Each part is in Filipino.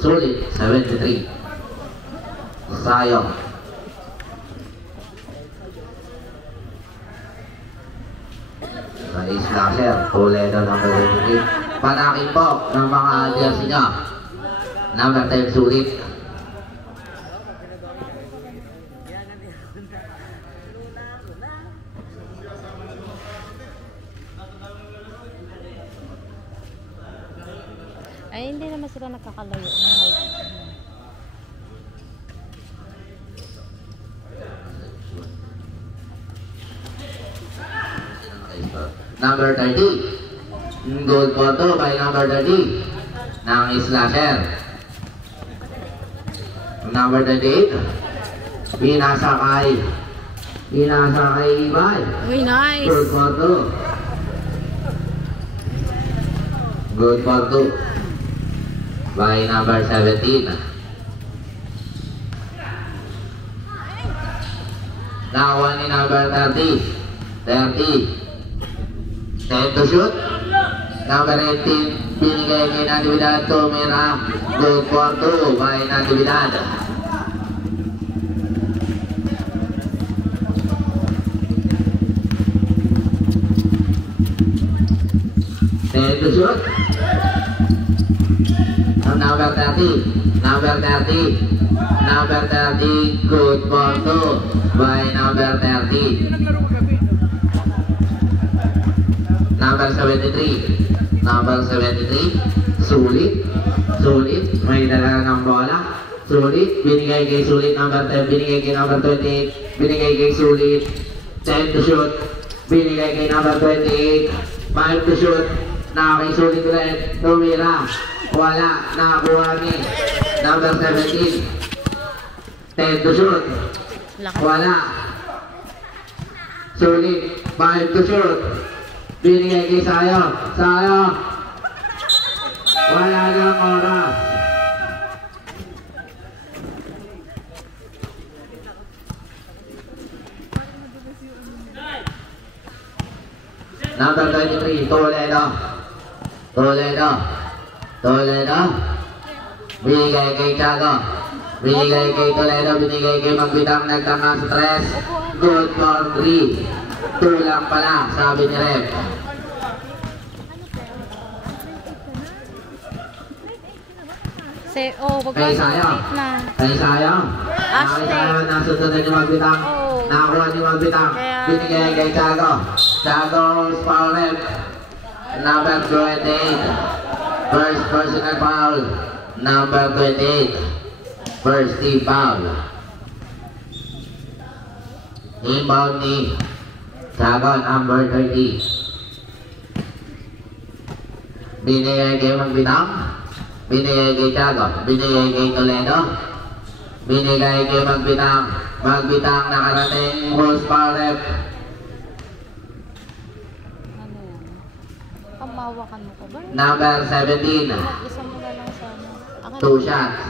Sulit, 73. Sayong. May slasher, Toledo number 23. Panakin po ng mga jersey niya. Number 10, sulit. Ay, hindi naman sila nakakalayo ng height. Number 30. Gold photo by number 30 ng slasher. Number 38. Binasa kay Ibay. Uy, nice! Gold photo. Gold photo by number 17. Nakuha ni number 30. 10 to shoot. Number 18, binigay kay Natividad. Tumira. Gold photo by Natividad. To shoot. Number 30. Number 30. Good photo by number 30. Number 73. Sulit. May dala ng bola. Sulit. Binigay kay Sulit number 10. Binigay kay number 28. Binigay kay Sulit. 10 to shoot. Binigay kay number 28. 5 to shoot. Nakakay Sulit ulit. Tumira. Wala. Nakakuha ni number 17. 10 to shoot. Wala. Sulit. 5 to shoot. Binigay kay Sayong. Wala nang oras. Number 23, Toledo. Binigay kay Tiago. Binigay kay Toledo. Binigay kay Magbitang. Nagtanga sa 3. Good for 3. Tulang pala, sabi ni Rep. Kay Sayong. Sayong, nasundan ni Magbitang. Nakakuha ni Magbitang. Binigay kay Tiago. Tiago's foul rep. Number 28. First personal foul. Number 28. First team foul. Inbound ni Tiago, number 30. Binigay kay Magbitang. Binigay kay Tiago. Binigay kay Toledo. Binigay kay Magbitang. Magbitang nakarating host foul rep. Pamawakan mo ko ba? Number 17. Isa mo na lang sa ano. 2 shots.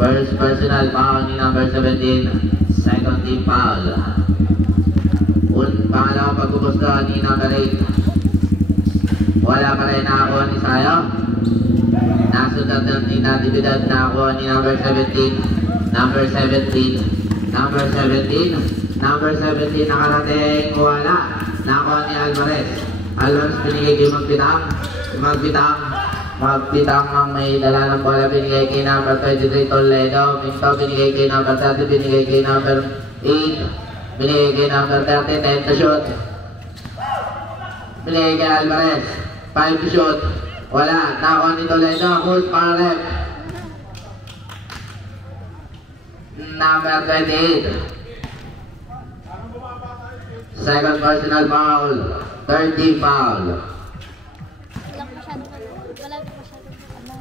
First personal foul ni number 17. Second team foul. Pangalawang pagkukusto ni number 8. Wala pa rin nakakuha ni Sayo. Nasunod ni Natividad. Nakakuha ni number 17. Number 17 nakarating. Wala. Nakakuha ni Alvarez. Binigay kay Magbitang ang may dala ng bola. Binigay kay number 23 Toledo. Minto binigay kay number 30. Binigay kay number 8. Binigay kay number 30. 10 to shoot. Binigay kay Alvarez. 5 to shoot. Wala. Nakakuha ni Toledo. Hold para rep. Number 28. Second personal foul. Third team foul.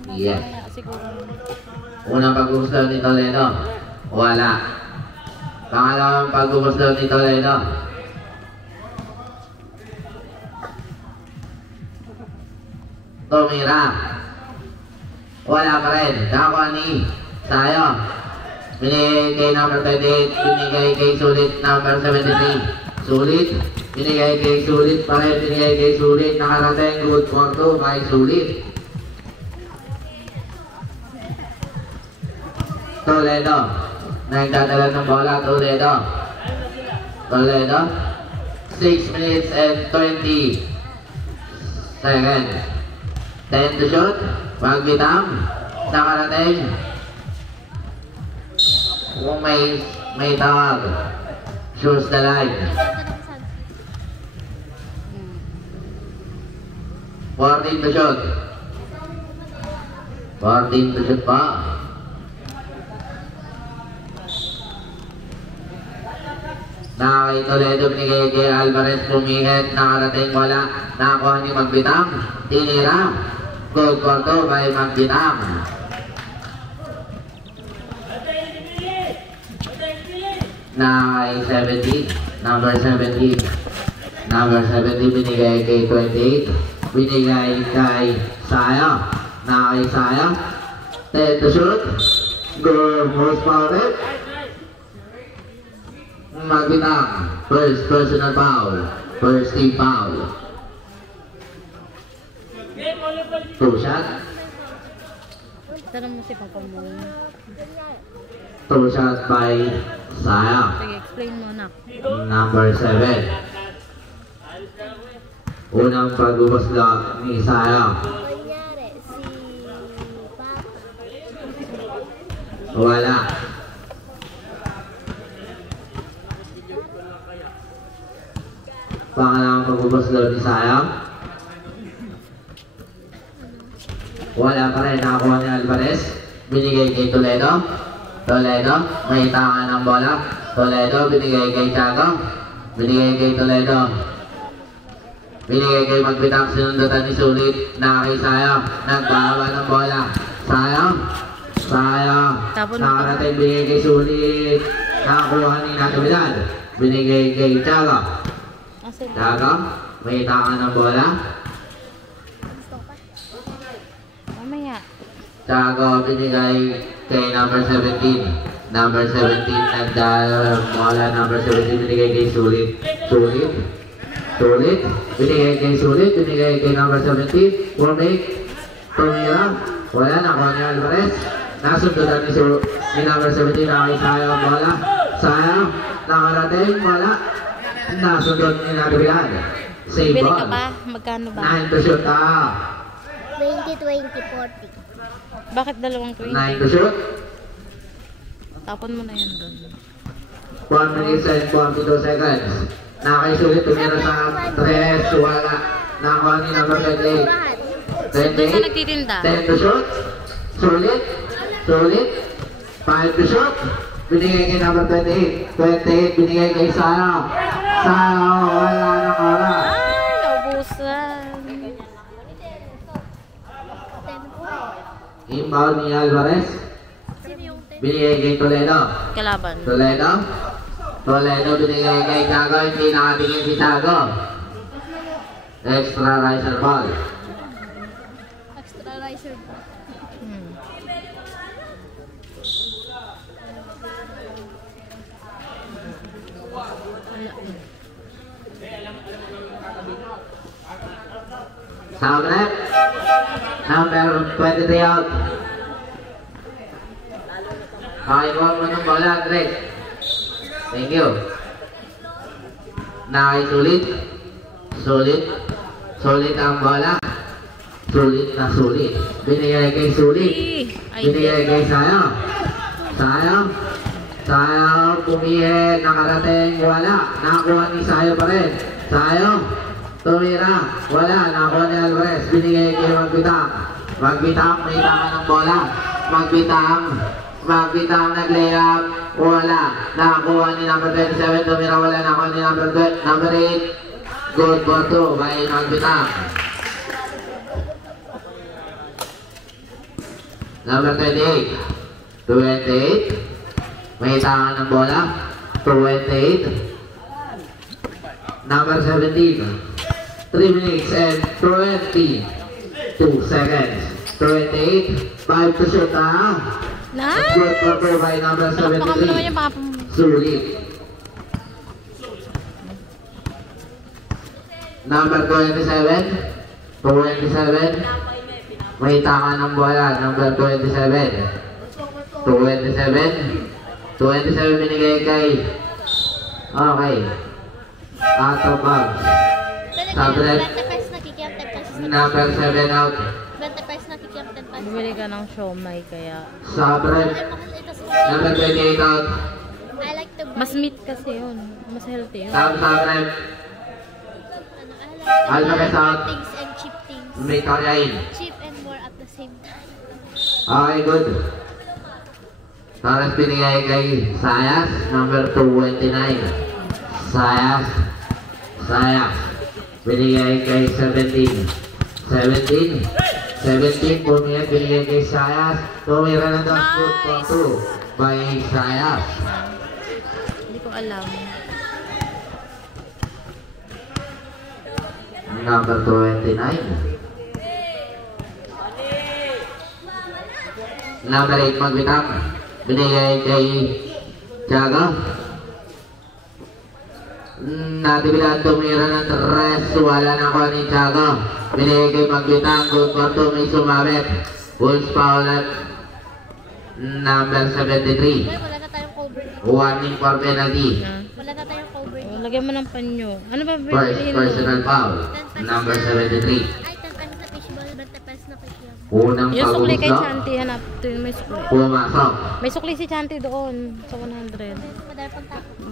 Yes. Unang pag-gusto ni Toledo. Wala. Pangalawang pag-gusto ni Toledo. Tumira. Wala pa rin. Nakakuha ni Sayo. Binigay kay number 28. Binigay kay Sulit number 73. Sulit. Binigay kay Sulit pa rin. Binigay kay Sulit. Nakarating. Good for 2 by Sulit. Toledo. Nagdadala ng bola. Toledo. Toledo. 6 minutes and 20 seconds. 10 to shoot. Magbitam. Nakarating. Kung may tawag. Shows the line. 14 to shoot. 14 to shoot pa. Nakakay Toledo, binigay kay Alvarez, pumihit, nakarating wala, nakakuha ni Magbitam, tinira, good for 2 by Magbitam. Nakakay 17, number 17, binigay kay 28, binigay kay Saya, nakakay Saya, 10 to shoot, good, most power. Magbitam, first personal foul, first team foul. 2 shot. Tanong mo si Papa mo. 2 shots by Saya. Sige, explain mo na. Number 7. Unang pagubos na ni Saya. Wala. Pangalawang pagubos daw ni Saya. Wala pa rin, nakakuha ni Alvarez. Binigay kay Toledo. Toledo, may tangan ng bola. Toledo, binigay kay Tiago. Binigay kay Toledo. Binigay kay Magbitam, sinundutan ni Sulit. Nakakay Saya, nagbawa ng bola. Saya. Nakarating, binigay kay Sulit. Nakakuha ni Natividad. Binigay kay Tiago. Tiago, may tangan ng bola. Mamaya. Tiago, binigay kay number 17. Number 17, bola number 17, binigay kay Sulit. Sulit, binigay kay Sulit, binigay kay number 17. Warmake, tumira. Wala, nakuha ni Alvarez. Nasundutan ni number 17, nakay Saya ang bola. Saya, nakarating, wala. Nasundot ni Natividad. Save Bili ball. ka pa? Magkano ba? 9 to shoot. 20, 40. Bakit dalawang 20? 9 to shoot. Tapon mo na yan doon. 1 minute and 42 seconds. Nakakisulit, tumira sa 3. Wala. Nakakuha ni number 28. Doon sa nagtitinda? 10 to shoot. Sulit. 5 to shoot. Binigay kay number 28. 28, binigay kay Saya. Wala ng oras. Ay, naubusan. Inbound ni Alvarez. Binigay kay Toledo. Kalaban. Toledo, binigay kay Tiago. Hindi nakatingin si Tiago. Extra riser ball. Extra riser ba? Soundnet. Number 23 out. Pakikuha mo ng bola, Andres. Thank you. Nakisulit. Sulit ang bola. Sulit. Binigay kay Sulit. Binigay kay Saya. Saya, pumihit, nakarating, wala. Nakakuha ni Saya pa rin. Saya, tumira, wala. Nakakuha ni Alvarez. Binigay kay Magbitam. May tangan ng bola. Magbitam, nag-layup, wala. Nakakuha ni number 27, tumira, wala. Nakakuha ni number 8. Good for 2 by Magbitam. Number 28. May tangan ng bola. 28. Number 17. 3 minutes and 22 seconds. 28. 5 to shoot. Na? Good for by number Palakpakan mo naman 73. yung mga Sulit. Number 27. 27. May taka ng bola. Number 27. 27. 27 binigay kay. Okay. Out of bounds. Sublet. Number 7 out. Bumili ka ng siomay kaya. Sublet. Number 28 out. I like to buy. Mas meat kasi yun. Mas healthy yun. Sublet. Alphabet out. Things and cheap things. Victoria in. Cheap and more at the same time. Okay, good. Torres binigay kay Sayas, number 29. Sayas. Binigay kay 17. 17 pumiyat, binigay kay Sayas. Tumira na daw scoot for 2 by Sayas. Hindi ko alam. Number 29. Number 8 magbitang. Binigay kay Tiago. Natibilan tumira ng 3. Wala na ko ni Tiago. Binigay kay magbitang. Good for 2. May sumabit. Wolves foul at number 73. Wala na tayong cover. Warning for penalty. Wala na tayong cover. Lagyan mo ng panyo. Ano ba First personal foul. Number 73. Ay, 10 pesos na fishball, 20 pesos na kikiam. Unang Yung sukli kay pagbuslok. Chanti, hanap. Ito yung may sukli. Pumasok. May sukli si Chanti doon sa 100. Madami pang tapo.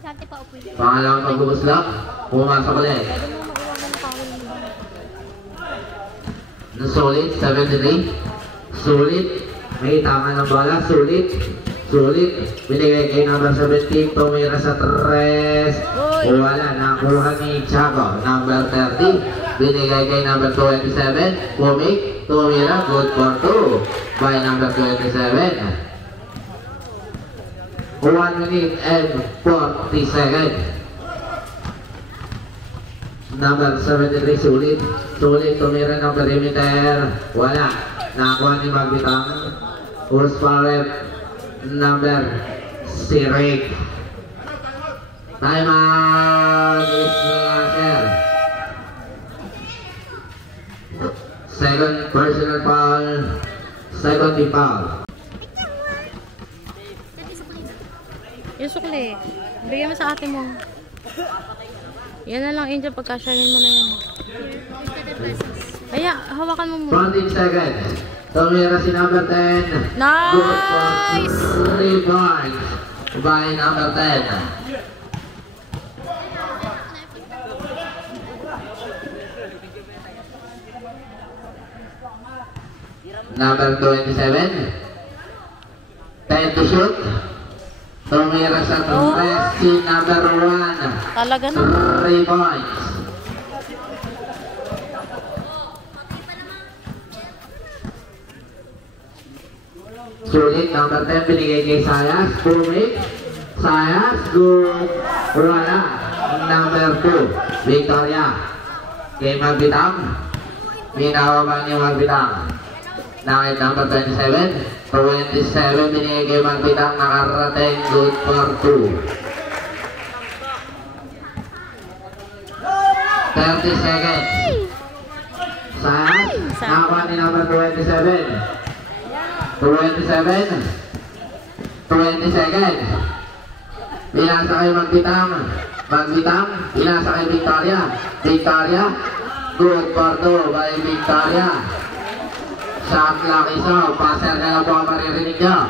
Sante pa upo yun. Pangalawang pagbubuslok. Pumasok ulit. Pwede mo maiwanan ng tawal mo. Sulit, 73. Sulit. May tama ng bola. Sulit. Binigay kay number 17. Tumira sa 3. Wala. Nakuha ni Chaco. Number 30. Binigay kay number 27. Tumira. Good for 2. By number 27. 1 minute and 40 seconds. Number 73, sulit. Tumira ng perimeter. Wala. Nakuha ni Magbitang. Horsepower. Number si Rick. Time out is Lasher. Second personal foul. Second team foul. Yung sukli. Bigyan mo sa ate mo. Yan na lang, Angel. Pagkasyahin mo na yan. 10 pesos. Kaya, hawakan mo muna. 20 seconds. Tumira si number 10. Nice! Good for 3 points by number 10. Number 27. 10 to shoot. Tumira sa 3 si number 1. Talaga na. 3 points. Sulit, number 10, binigay kay Sayas. Sayas, good. Wala. Number 2, Victoria. Kay Magbitang. Minawaban ni Magbitang. Nakit number 27. 27, binigay kay Magbitang. Nakarating, good for 2. 30 seconds. Sayas, nakakuha ni number 27. 20 seconds. Pinasa kay Magbitang. Pinasa kay Victoria. Good for 2 by Victoria. Shot clock is off. Passer na lang po ang maririnig nyo.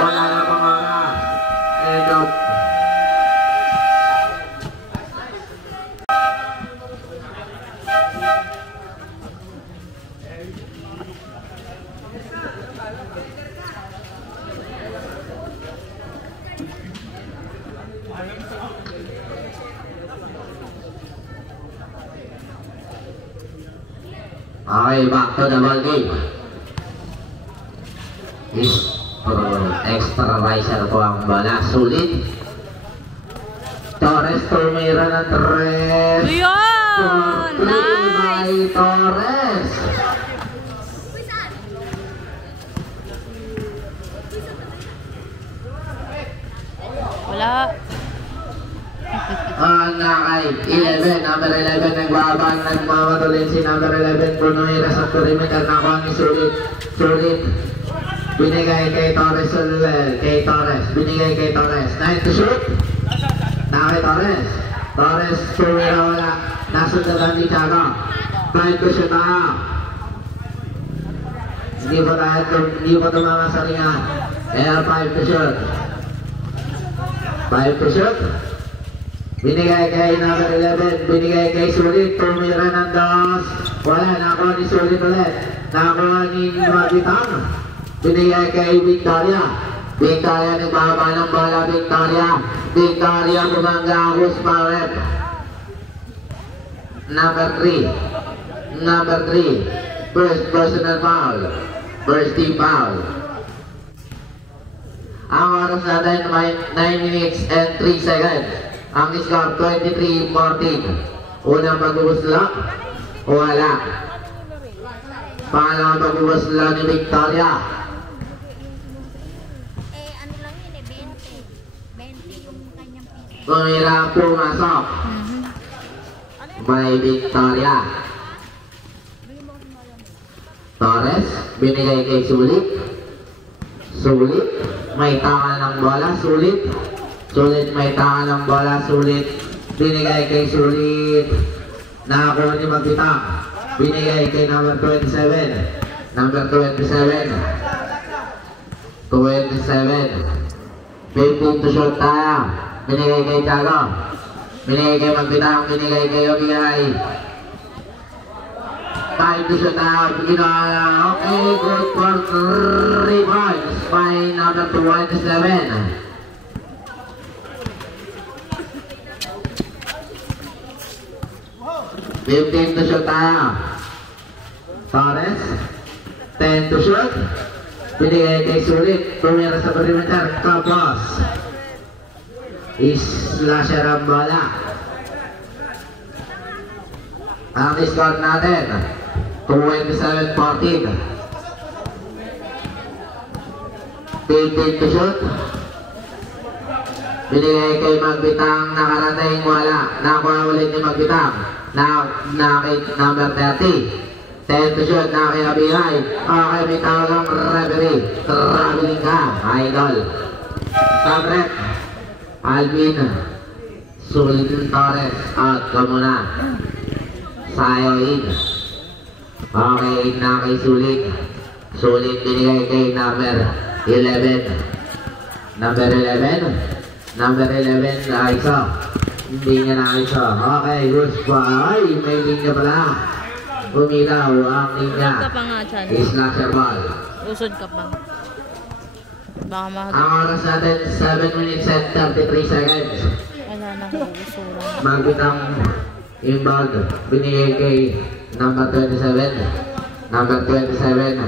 Wala na pang oras. End of. Okay, back to the ball game. Extra riser po ang bola. Sulit. Torres tumira ng 3. Yun! Nice! By Torres. Wala. Nakay 11, number 11 nagbabang, nagmamatulin si number 11 Punoy sa perimeter, nakuha ni Sulit. Binigay kay Torres ulit, binigay kay Torres, 9 to shoot. Nakay Torres, tumira wala, nasundan ni Tiago, 5 to shoot hindi pa tumama sa ringan. 5 to shoot. Binigay kay number 11, binigay kay Sulit, tumira ng dos. Wala, nakuha ni Sulit ulit. Nakuha ni Mabitang. Binigay kay Victoria. Victoria nagbaba ng bola, Victoria bumangga, Huspa rep. Number 3. First personal foul. First team foul. Ang oras natin 9 minutes and 3 seconds. Ang score 23-14. Unang pag-uusla, wala. Pangalawang pag-uusla ni Victoria. Ano lang yun 20 yung kanyang piso. Tumira, pumasok. By Victoria. Torres, binigay kay Sulit, may tangan ng bola, Sulit, may tangan ng bola, binigay kay Sulit, nakakuha ni Magbitang, binigay kay number 27, 15 to shot tayo, binigay kay Tiago, binigay kay Magbitang, binigay kay Obigay. 5 to shoot out. Okay, good for 3 points by number 27. $15 to shoot out. Torres, 10 to shoot. Binigay kay Sulit. Tumira sa perimeter. Kapos. Slasher ang bola. Ang score natin 27-14. 15 to shoot. Binigay kay Magbitang, nakarating, wala. Nakuha ulit ni Magbitang. Nakay number 30. 10 to shoot, nakay Abihai. Okay, may tawagang referee. Traveling ka, idol. Sabrek, Alvin, Sulit Torres, out ka muna. Sayoin. Okay, nakay Sulit. Sulit binigay kay number 11. Number 11 na isa. Hindi niya na isa. Okay, Huspa. Ay, may linya pala. Umilaw ang linya. Usod ka pa nga dyan. Slasher ball. Usod ka pa. Baka Ang oras natin 7 minutes and 33 seconds. wala na usuran. Magbitang inbound. Binigay kay number 27. Number 27.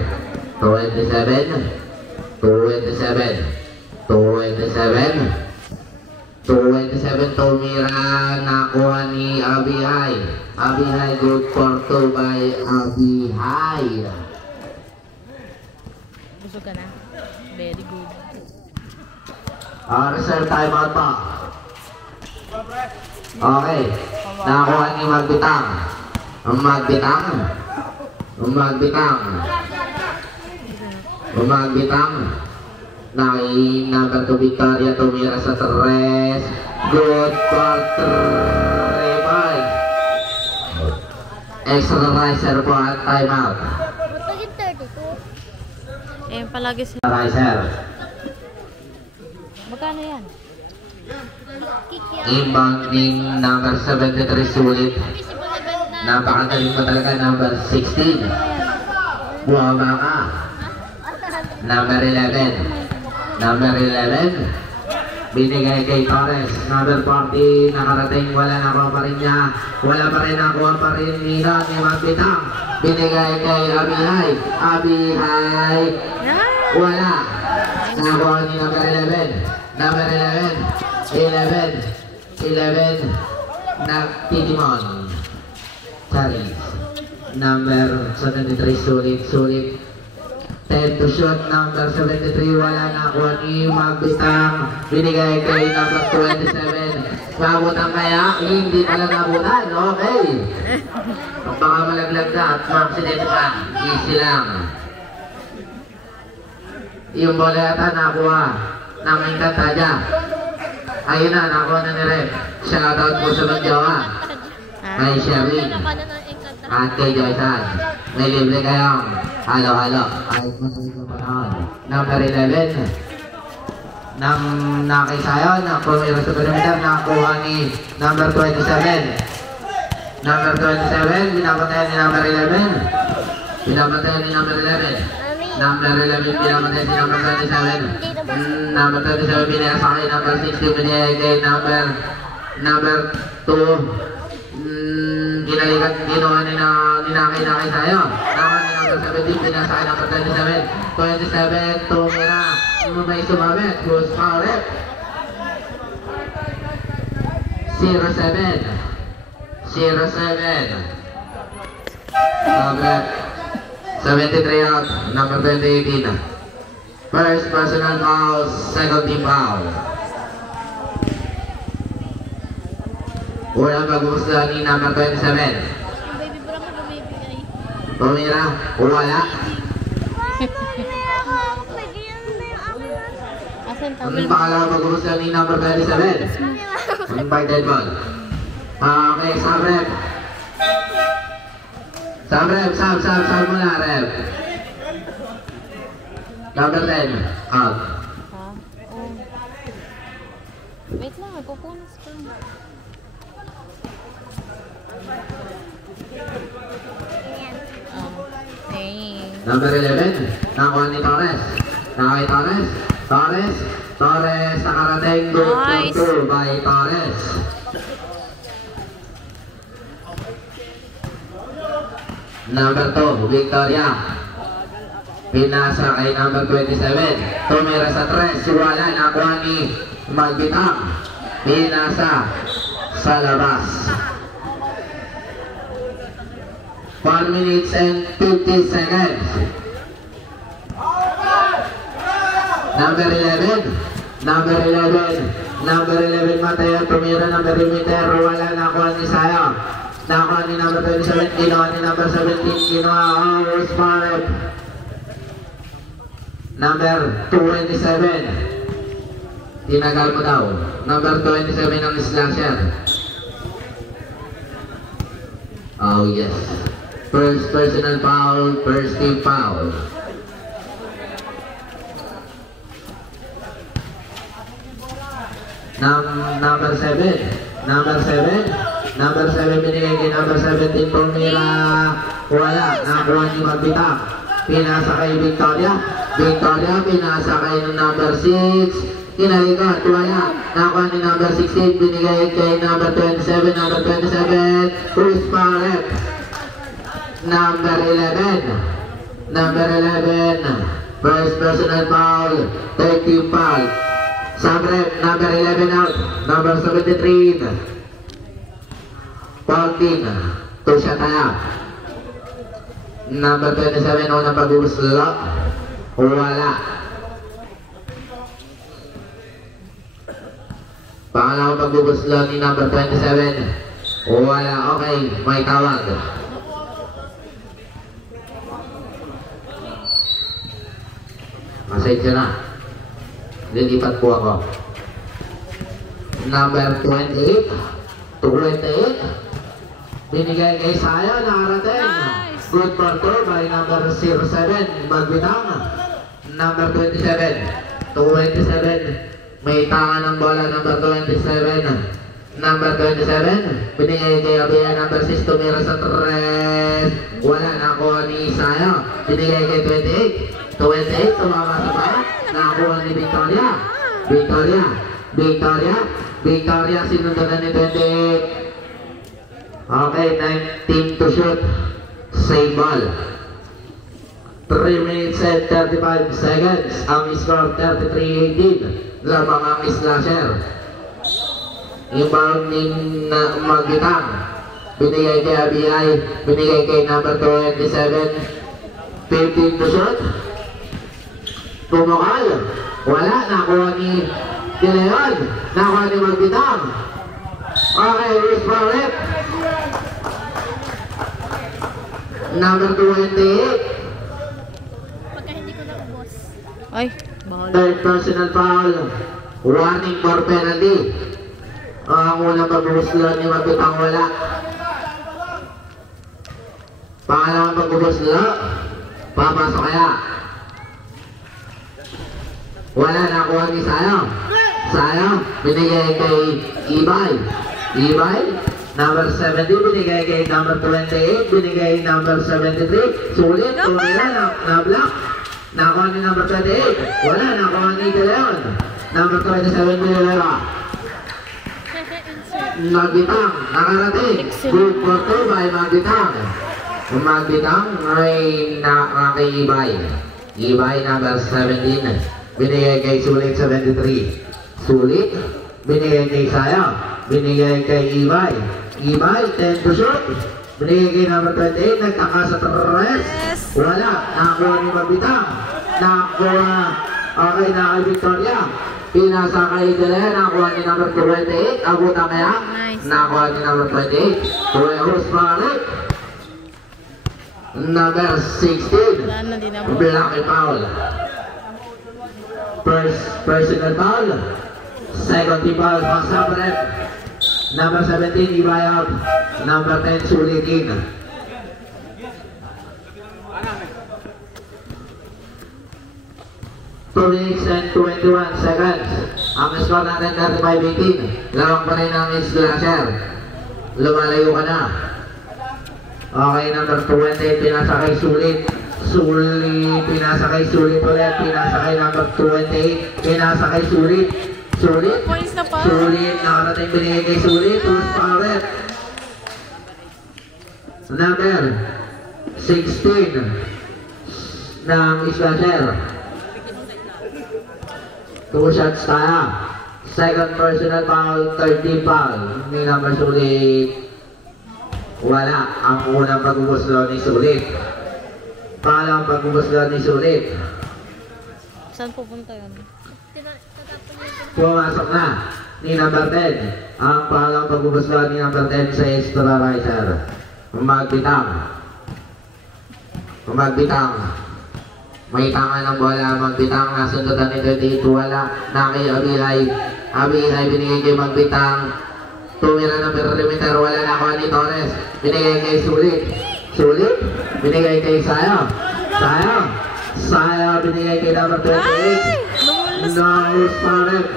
27 tumira, nakuha ni Abihai. Abihai, good for 2 by Abihai. Busog ka na? Very good. Reserve timeout pa. Okay, nakuha ni Magbitang. Magbitang. Nai number 2 Victoria tumira sa 3. Good for 3 points. Extra riser po at timeout. Tagin 32. Palagi sila. Riser. Magkano yan? Kick yan. Inbound ni number 73 Sulit. Napakagaling pa talaga, number 16. Buwaba ka. Number 11. Binigay kay Torres. Number 40. Nakarating. Wala nakuha pa rin niya. Wala pa rin nakuha pa rin nila ni Magbitang. Binigay kay Abihai. Wala. Nakuha ni number 11. 11. Nagtitimon. Charis. Number 73 Sulit. 10 to shoot, number 73, wala na kuha ni Magbitang, binigay kay number 27. Mabutan kaya? Hindi pala nabutan, okay. Baka malaglag na at ma-accident pa, easy lang. Yung bola yata nakuha ng Encantadia. Ayun na, nakuha na ni Rep. Shoutout po sa magjawa. Kay Sherwin at kay Joysan. May libre kayong halo-halo. Kahit masalit na panahon. Number 11 ng nakisayon na pumira sa perimeter, nakuha ni number 27. Number 27, binabatayan ni number 11. Binabatayan ni number 11. Number 11, pinapatay si number 27. Number 27, binaya sa kay number 60, binaya kay number 2. Ginalikat, ginawa ni Naki sa'yo. Naman ni number 17, binaya sa kay number 27. 27, tumira. May sumabit, Bruce Fowler. 07. Number 73 out, number 2018. First personal foul, second team foul. Unang pag-uusla ni number 27. Tumira, wala. Ang pangalawang pag-uusla ni number 27. Invited ball. Okay, Sabrep. Sab muna, Rep. Number 10, out. Wait lang, kukunas pa. Number 11, nakuha ni Torres. Nakay Torres, nakarating. Nice. 2 by Torres. Number 2, Victoria. Pinasa kay number 27. Tumira sa 3. Wala, nakuha ni Magbitang. Pinasa sa labas. 1 minutes and 50 seconds. Number 11 Mateo. Tumira ng perimeter. Wala, nakuha ni Sayo. Nakuha ni number 27, ginawa ni number 17, ginawa Horus Marek. Number 27, tinagal mo daw. Number 27 ng slasher. Oh yes. First personal foul, first team foul. Number 7 binigay kay number 17, Pumira. Wala, nakuha ni Magbitang. Pinasa kay Victoria, pinasa kay number 6. Kinalikat, wala. Nakuha ni number 16, binigay kay number 27, Cruz Parep. Number 11, first personal foul, third team foul. Sabrep, number 11 out, number 73. 14, Tusha Tayab. Number 27, unang pag-uslo. Wala. Pangalawang pag-uslo ni number 27. Wala. Okay, may tawag. Masaya na. Lilipat po ako. Number 28. Binigay kay Saya, nakarating. Nice. Good for 2 by number 07, Magbitang. Number 27, may tanga ng bola, number 27. Number 27, binigay kay Abia, number 6, tumira sa 3. Wala, nakuha ni Saya. Binigay kay 28, tumama sa pa. Nakuha ni Victoria, sinundan ni 28. Okay, 19 to shoot. Save ball. 3 minutes and 35 seconds. Ang score 33-18. Labang ang slasher. Yung ball ni Magbitang. Binigay kay ABI. Binigay kay number 27. 15 to shoot. Pumukal. Wala. Nakuha ni Leon. Nakuha ni Magbitang. Okay, who's for it? Number 28. Pagka hindi ko na ubos. Ay, bahala. Third personal foul. Warning for penalty. Ang unang pagbubuslo ni Magbitang wala. Pangalawang pagbubuslo. Papasok kaya. Wala, nakuha ni Sayo. Sayo, binigay kay Ibay. Ibay, number 70, binigay kay number 28, binigay number 73. Sulit, tumira, na-block. Nakuha ni number 28. Wala, nakuha ni De Leon. Number 27, binigay. Magbitang, nakarating. Good for 2 by Magbitang. Magbitang ay kay Ibay. Ibay, number 17. Binigay kay Sulit 73. Sulit, binigay kay Saya. Binigay kay Ibay. Ibay, 10 to shoot. Binigay kay number 28. Nagtaka sa 3. Wala. Nakuha ni Magbitang. Nakuha kay Nakay Victoria. Pinasa kay Dele. Nakuha ni number 28. Abutan kaya. Nakuha ni number 28. Tuwehos Marik. Number 16. Blacky foul. First personal foul. Second team foul. Magsabret. Number 17 Ibay out. Number 10 Sulit in. Two minutes and 21 seconds. Ang score natin 35-18. Lawang pa rin ang Slasher. Lumalayo ka na. Okay, number 20 pinasa kay Sulit. Sulit, pinasa kay Sulit ulit. Pinasa kay number 28. Pinasa kay Sulit. Sulit. Sulit, nakarating binigay kay Sulit. Who's power? Number 16 ng Slasher. 2 shots tayo. Second personal foul, third team foul. Hindi naman Sulit. Wala. Ang unang pag-ubuslo ni Sulit. Pangalang pag-ubuslo ni Sulit. Saan pupunta yun? Pumasok na ni number 10. Ang pangalang pag-ubuslo ni number 10 sa extra riser. Magbitang. Magbitang. May tanga ng bola, Magbitang, nasundutan ni 28, wala. Naki, Abihay. Abihay, binigay kay Magbitang. Tumira ng perimeter, wala na ako ni Torres. Binigay kay Sulit. Sulit, binigay kay Saya. Saya. Saya, binigay kay number 28. Nahus Marek.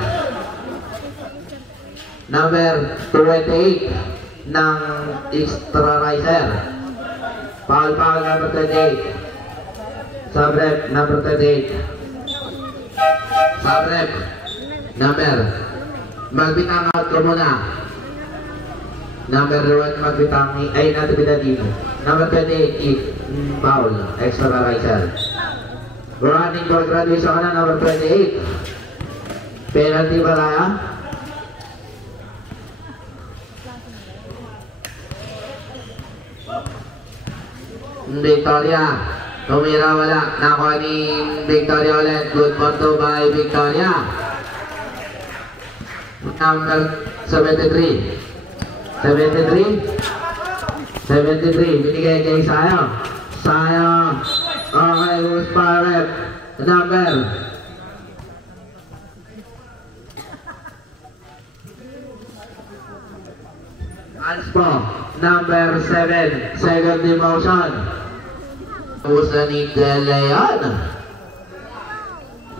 Number 28 ng extra riser. Foul, number 28. Sabrep, number 38. Sabrep, number. Magbitang out ko muna. Number 1, Magbitang, ay natibida dito. Number 28, foul, extra riser. Running for graduation ka na, number 28. Penalty ba kaya? Victoria. Tumira wala. Nakuha ni Victoria ulit. Good for 2 by Victoria. Number 73. 73. Binigay kay Saya. Saya. Okay, who's Parep? Number. Anspo. Number 7. Second demotion. Usa ni De Leon.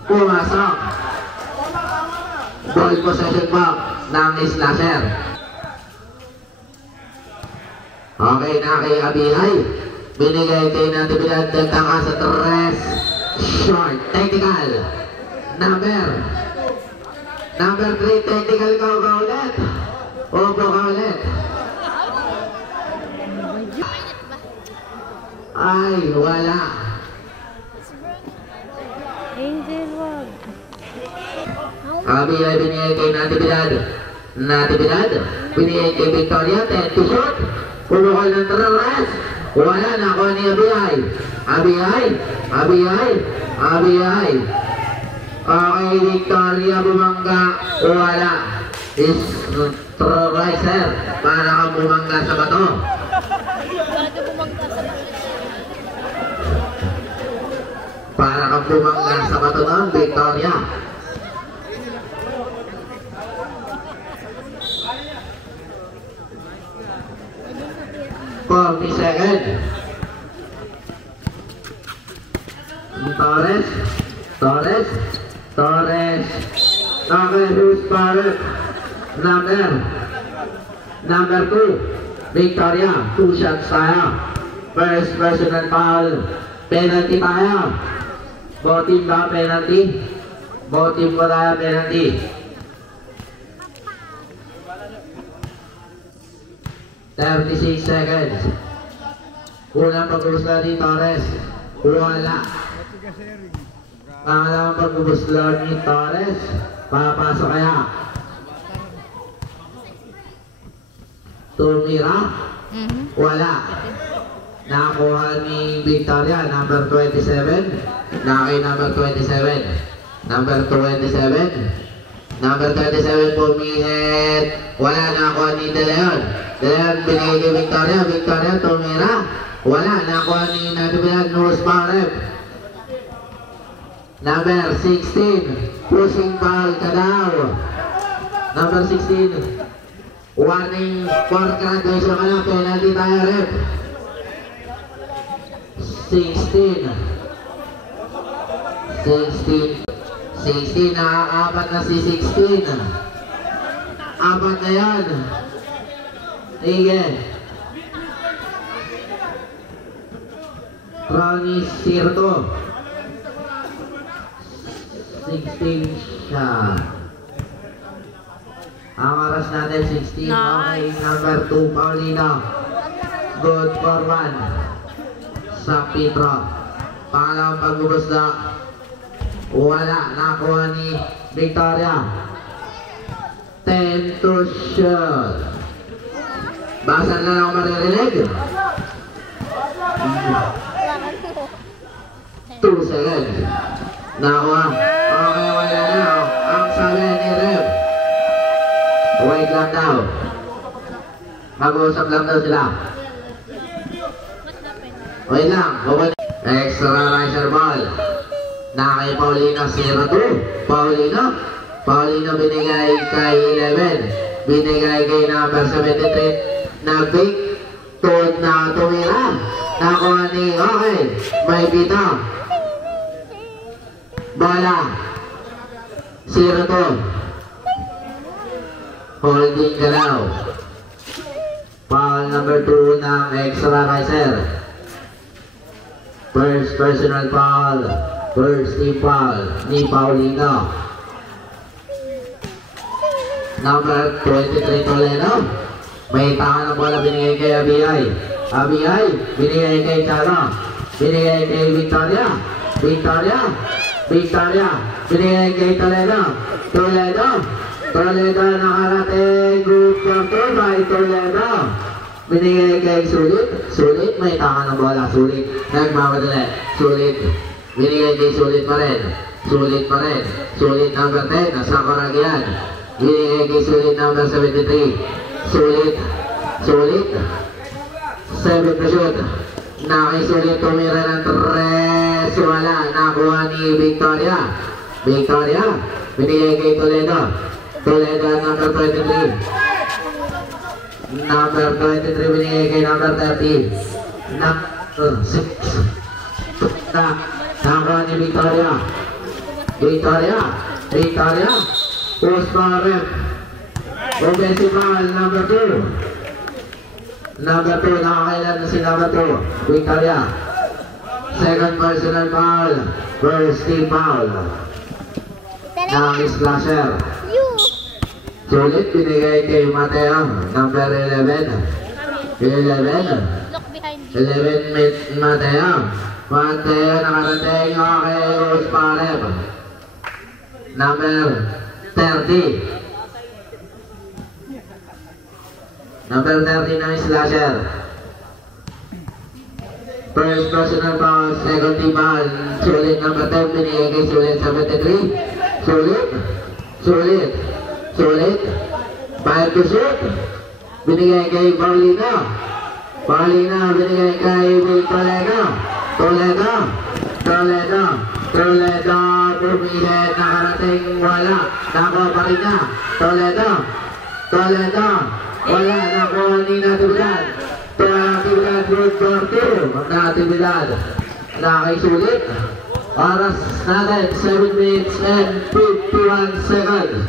Pumasok. Ball possession back ng Slasher. Okay na kay Abihay. Binigay kay Natividad. Nagtaka sa 3. Short. Technical. Number 3. Technical ka ulit. Opo ka ulit. Ay, wala. Angel, wag. Abihay binigay kay Natividad. Natividad. Binigay kay Victoria. 10 to shoot. Pumukal ng 3. Wala na ako ni Abihay. Abihay. Okay, Victoria bumangga. Wala. Riser. Para kang bumangga sa bato. Para kang bumangga sa bato ng Victoria. 40 seconds. Torres. Okay, who's Torres? Number 2. Victoria. 2 shots tayo. First personal foul. Penalty tayo. Both ba penalty? Both ba tayo penalty? $36 seconds. Unang pag-ubusla ni Torres. Wala. Pangalawang pag-ubusla ni Torres. Papasok kaya. Tumira. Wala. Nakakuha ni Victoria. Number 27. Nakay number 27. Number 27. Number 27 pumihit. Wala. Nakakuha ni De Leon. De Leon binigay kay Victoria. Victoria tumira. Wala. Nakakuha ni Natibilan. Nose Parep. Number 16. Pushing foul ka daw. Number 16. Warning for graduation ka na. Penalty tayo rep. 16. 16. Nakakapat na si 16. Apat na yan. Sige. Ronnie Sirto. 16 siya. Ang oras natin 16. Okay, number 2 Paulino. Good for 1. Sa Pedro. Pangalawang pag-ubos na. Wala. Nakuha ni Victoria. 10 to shoot. Basan na lang maririnig. 2 seconds. Nakuha. Okay, wala na. Ang sabi ni Rev. Wait lang daw. Mag-uusap lang daw sila. Wait lang. Extra riser ball. Nakay Paulino 0-2. Paulino binigay kay 11. Binigay kay number 73 na big toad na tumira. Nakuha ni okay. May pita. Bola. 0-2. Holding ka daw. Foul number 2 ng extra riser. First personal foul. First team foul ni Paulino. Number 23 Toledo. May taka ng bola binigay kay Abiyay. Abiyay binigay kay Charo. Binigay kay Victoria. Victoria binigay kay Toledo. Toledo nakarating. Group control by Toledo. Binigay kay Sulit may taka ng bola. Sulit nagmamadali. Sulit binigay kay Sulit pa rin. Sulit number 10 nasa Coragyan. Binigay kay Sulit number 73. Sulit 7 to shoot. Nakisulit tumira ng 3. Wala. Nakuha ni Victoria. Binigay kay Toledo number 23. Number 23 binigay kay number 30. Number 6. Nakuha ni Victoria. Post Parep. Offensive foul number 2. Nakakailan na si number 2. Victoria. Second personal foul. First team foul. Splasher. Sulit binigay kay Mateo. Number 11. 11 Mateo. Mateo nakarating kay Post Parep. Number 30. Number 30 ng Slasher. First personal foul, second team foul. Sulit number 10 binigay kay Sulit 73. Sulit. Sulit. Sulit. 5 to shoot. Binigay kay Paulina. Paulina binigay kay Will Toledo. Toledo. Toledo. Toledo. Bumilit. Nakarating. Wala. Nakuha pa rin niya. Toledo. Toledo. Wala. Nakuha ni Natividad. Natividad. Good for 2. Natividad. Nakisulit. Oras natin. 7 minutes and 51 seconds.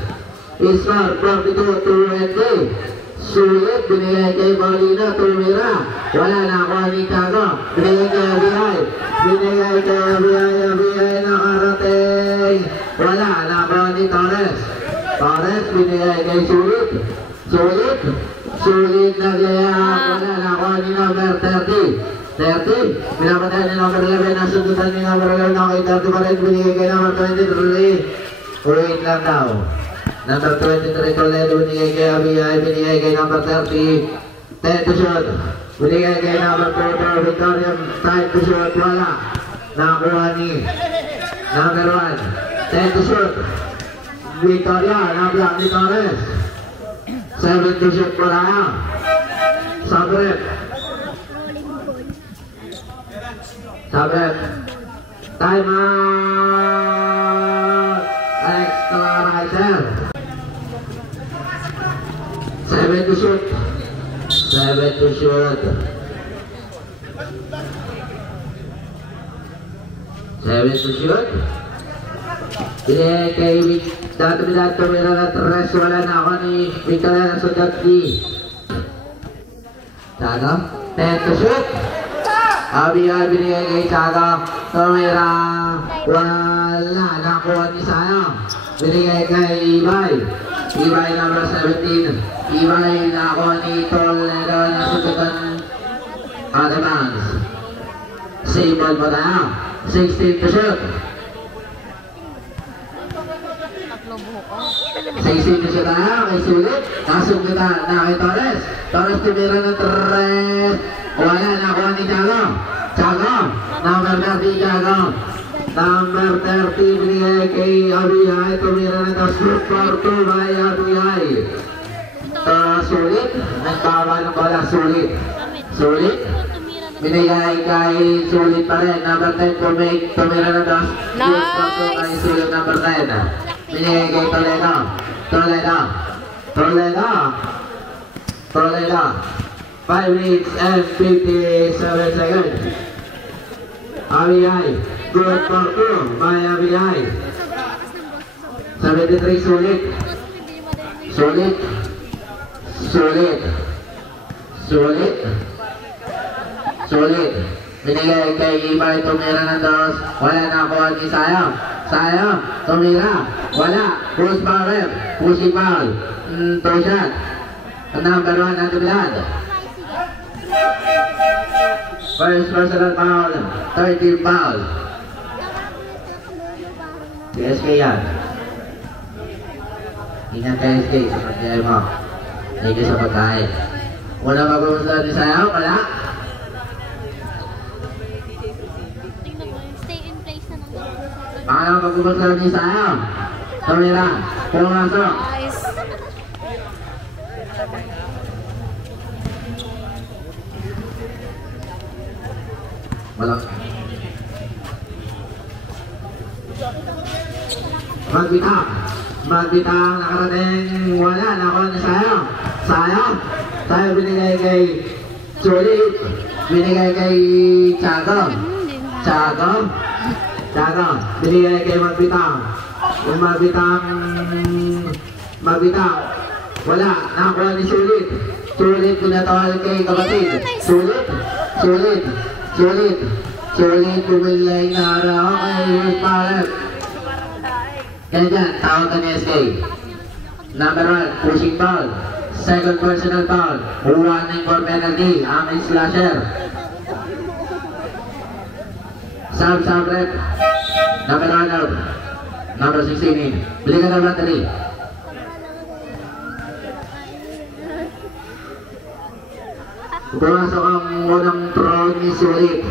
Score 42-20. Sulit, binigay kay Paulina, tumira. Wala na ako ni Tiago. Binigay kay Abiyay. Binigay kay Abiyay. Abiyay nakarating. Wala na ako ni Torres. Torres, binigay kay Sulit. Sulit. Sulit nagyayahap. Wala na ako ni number 30. 30. Pinapatay ni number 11. Nasundutan ni number 11. Okay, 30 pa rin. Binigay kay number 23. Wait lang daw. Number 23 Toledo, binigay kay Abiyay, binigay kay number 30, 10 to shoot. Binigay kay number 4, Victoria, 5 to shoot, wala. Nakakuha ni number 1, 10 to shoot. Victoria, nablock ni Torres. 7 to shoot, wala. Sabret. Sabret. Time out. Extra riser. 7 to shoot. 7 to shoot. 7 to shoot. Binigay kay Natividad, tumira na 3. Wala na ako ni Victoria na sundat ni Tiago. 10 to shoot. Abiyay, binigay kay Tiago. Tumira. Wala. Nakuha ni Sayang. Binigay kay Ibay. Ibay number 17. Ibay nakuha ni Toledo na sundutan Advance. Same ball pa tayo. 16 to shoot. 16 to shoot tayo. Kay Sulit. Nasundutan na kay Torres. Torres tumira ng 3. Wala. Nakuha ni Tiago. Tiago. Number 30 Tiago. Number 30 binigay kay Abiyay. Tumira na ito. Shoot for 2 by Abiyay. Sulit. Nagtawa ng bola. Sulit. Sulit. Binigay kay Sulit pa rin. Number 10 tumira na ito. Shoot for 2 kay Sulit number 10. Binigay kay Toledo. Toledo. Toledo. Toledo. 5 minutes and 57 seconds. Abiyay. Good for 2 by Abiyay. 73 Sulit. Sulit. Sulit. Sulit. Sulit. Binigay kay Ibay, tumira ng 2. Wala na ako ni Sayang. Sayang. Tumira. Wala. Push power. Pushing foul. 2 shot. Number 1 Natividad. First personal foul. 13 foul. PSK yan. Ingat PSK sa pagkaya mo. Thank you sa pagkain. Wala magpupunta ni Sayang? Wala? Stay in place na ng Wala magpupunta ni Sayang? Tumira. Pumasok. Guys. Wala. Magbitang. Magbitang. Nakarating. Wala. Nakuha ni Sayang. Sayang. Sayang binigay kay Sulit. Binigay kay Tiago. Tiago. Tiago. Binigay kay Magbitang. Yung Magbitang. Magbitang. Wala. Nakuha ni Sulit. Sulit pinatawal kay kapatid. Sulit. Sulit. Sulit. Sulit bumilay na araw kay Palet. Kaya dyan, tawag ka ni SK. Number 1, pushing foul. Second personal foul. Warning for penalty. Amin slasher. Sub rep. Number 1 out. Number 16 in. Bili ka ng battery. Pumasok ang unang throw ni Sulit.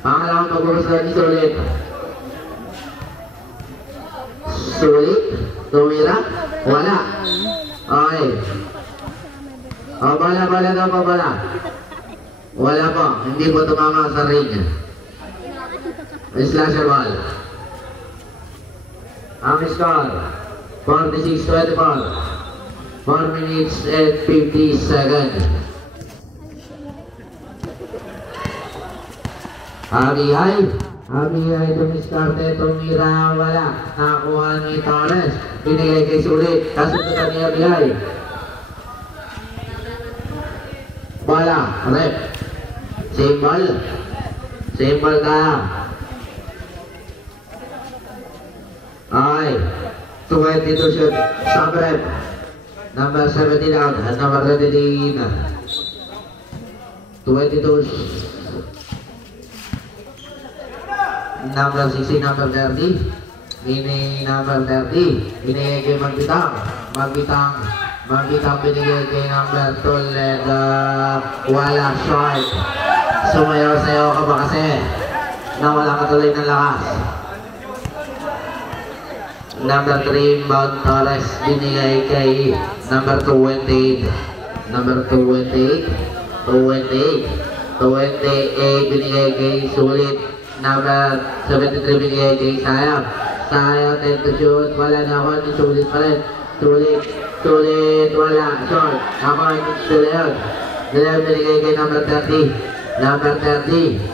Pangalawang pagbubusta ni Sulit. Sulit. Tumira. Wala. Okay. O, bola daw po, bola. Wala po. Hindi po tumama sa ring. Slasher ball. Ang score, 46-24. 4 minutes and 50 seconds. Abiyay dumiskarte, tumira, wala. Nakuha ni Torres. Binigay kay Sulit. Kasundutan ni Abiyay. Bola, rep. Symbol. Symbol ka. Ay, 22 shoot. Sub-rep. Number 17 out. Number 17. 22. Number 16, number 30. Ini number 30. Binigay kay Magbitang. Magbitang binigay kay number 12. Wala short. Sumayaw-sayaw ka ba kasi? Nawala ka tuloy ng lakas. Number 3, Mount Torres. Binigay kay number 28. Number 28. 28 binigay kay Sulit. Number 73 binigay kay Sayang. Sayang 10 to shoot. Wala na ako ni Sulit pa rin. Sulit wala. Short. Ako ay Leon. Leon binigay kay number 30. Number 30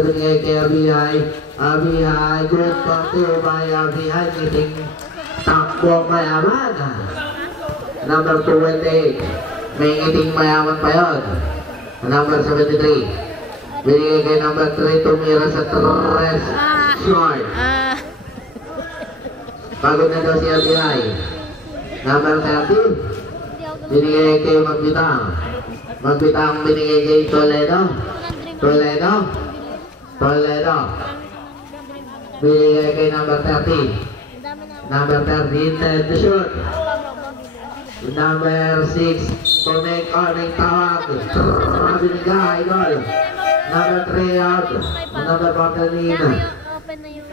binigay kay Abiyay. Abiyay. Good control by Abiyay. Kiting takbo mayaman. Number 28. May ngiting mayaman pa yun. Number 73. Binigay kay number 3, tumira sa 3 short. Pagod na daw si Abiyay. Number 30. Binigay kay Magbitang. Magbitang binigay kay Toledo. Binigay kay number 30. Number 30, 10 to shoot. Number 6, connect on ang tawag. Binigay, goal. Number 3 out. Number 14. Open na yung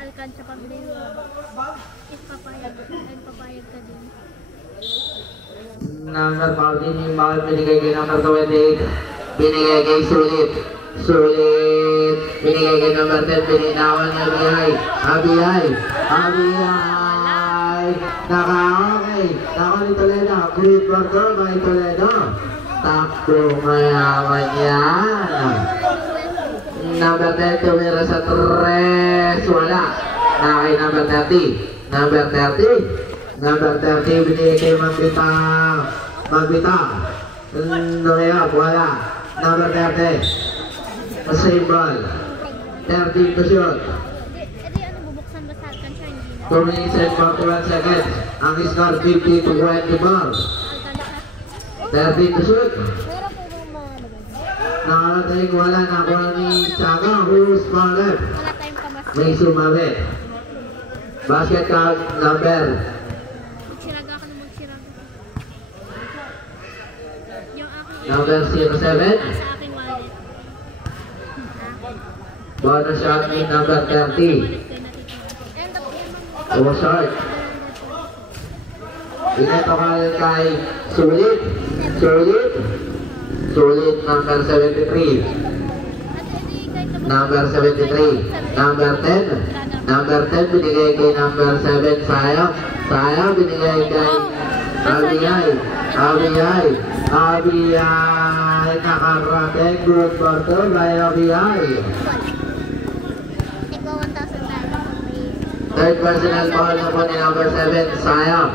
alkansya pabili mo. Papayag ka din. Number 14 yung bawal binigay kay number 28. Binigay kay Sulit. Binigay kay number 10. Bininawan ni Abiyay. Naka-okay. Naka ni Toledo. Great for goal by Toledo. Takbo mayaman yan. Number 10 tumira sa 3. Wala. Nakay number 30. Number 30 binigay kay Magbitang. Nangayap, wala. Number 30. Same ball. 13 to shoot. Bubuksan ba sa alkansya? 2 minutes and 41 seconds. Ang score 50 to 24. 13 to shoot. Nakarating, wala. Nakuha ni Chaga. Who's ball left? Wala tayong pamas. May sumabi. Basket count number. Magsiraga ako na magsiraga. Yung aking Number 07. sa aking wallet. Bonus shot ni number 30. Oh, short. Inetokal kay Sulit. Sulit number 73. Number 73. Number 10. Number 10 binigay kay number 7. Sayang binigay kay Abiyay. Nakarating. Good for 2 by Abiyay. Third personal ball na po ni number 7. Sayang.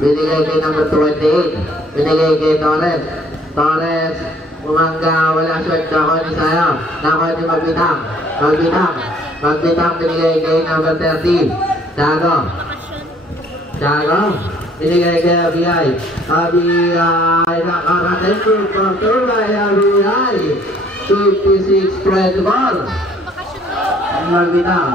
Binigay kay number 28. Binigay kay Torres. Umangga, wala short ako ni Sayang. Nakuha ni Magbitang. Magbitang binigay kay number 30. Tiago. Binigay kay Abiyay. Nakarating po tulay Abiyay. 56-24. Magbitang.